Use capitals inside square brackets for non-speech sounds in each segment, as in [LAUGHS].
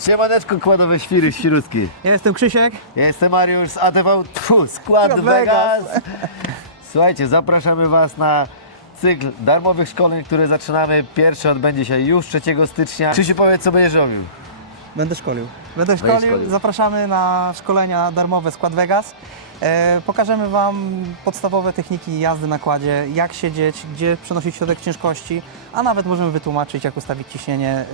Siemaneczko, kładowe świry, świruski. Ja jestem Krzysiek. Ja jestem Mariusz z ATV, tfu, skład. Vegas. Słuchajcie, zapraszamy Was na cykl darmowych szkoleń, które zaczynamy. Pierwszy odbędzie się już 3 stycznia. Krzysiu, powiedz, co będziesz robił. Będę szkolił. Będę Będziesz szkolił. szkolił. Zapraszamy na szkolenia darmowe Skład Vegas. E, pokażemy Wam podstawowe techniki jazdy na kładzie, jak siedzieć, gdzie przenosić środek ciężkości, a nawet możemy wytłumaczyć, jak ustawić ciśnienie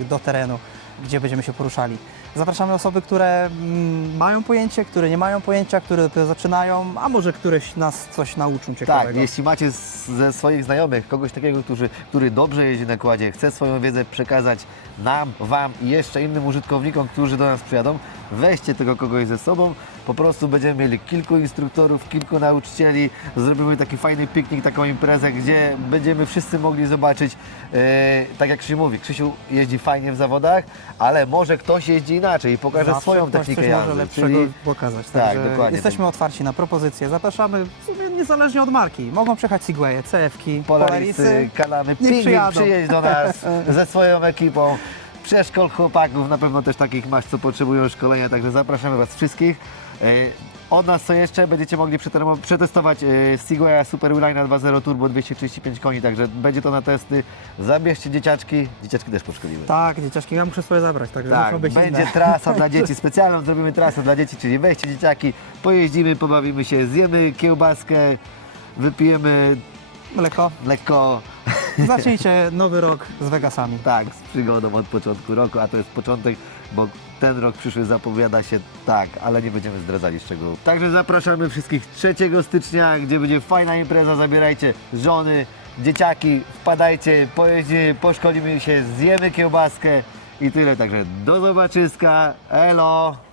y, do terenu, gdzie będziemy się poruszali. Zapraszamy osoby, które mm, mają pojęcie, które nie mają pojęcia, które dopiero zaczynają, a może któreś nas coś nauczą ciekawego. Tak, jeśli macie z, ze swoich znajomych kogoś takiego, który, który dobrze jeździ na kładzie, chce swoją wiedzę przekazać nam, Wam i jeszcze innym użytkownikom, którzy do nas przyjadą, weźcie tego kogoś ze sobą. Po prostu będziemy mieli kilku instruktorów, kilku nauczycieli, zrobimy taki fajny piknik, taką imprezę, gdzie będziemy wszyscy mogli zobaczyć, e, tak jak Krzysiu mówi, Krzysiu jeździ fajnie w zawodach, ale może ktoś jeździ inaczej i pokaże Zawsze swoją ktoś technikę coś jazdy. może lepszego czyli- pokazać. Tak, Także dokładnie. Jesteśmy otwarci na propozycje. Zapraszamy w sumie niezależnie od marki. Mogą przyjechać Segwaye, CF-ki, Polarisy, Polarisy. Kanamy, niech Pingwin, przyjadą. do nas [LAUGHS] ze swoją ekipą. Przeszkol chłopaków, na pewno też takich masz, co potrzebują szkolenia, także zapraszamy Was wszystkich. E, Od nas co jeszcze? Będziecie mogli przetestować e, Sigwaya Super Wheelina 2.0 Turbo 235 koni, także będzie to na testy. Zabierzcie dzieciaczki, dzieciaczki też poszkolimy. Tak, dzieciaczki, ja muszę swoje zabrać, także Tak, być będzie inne. trasa dla dzieci, [LAUGHS] specjalną zrobimy trasę dla dzieci, czyli weźcie dzieciaki, pojeździmy, pobawimy się, zjemy kiełbaskę, wypijemy Mleko. lekko Zacznijcie nowy rok z Vegasami. Tak, z przygodą od początku roku, a to jest początek, bo ten rok przyszły zapowiada się tak, ale nie będziemy zdradzali szczegółów. Także zapraszamy wszystkich 3 stycznia, gdzie będzie fajna impreza, zabierajcie żony, dzieciaki, wpadajcie, pojeździmy, poszkolimy się, zjemy kiełbaskę i tyle. Także do zobaczyska, elo!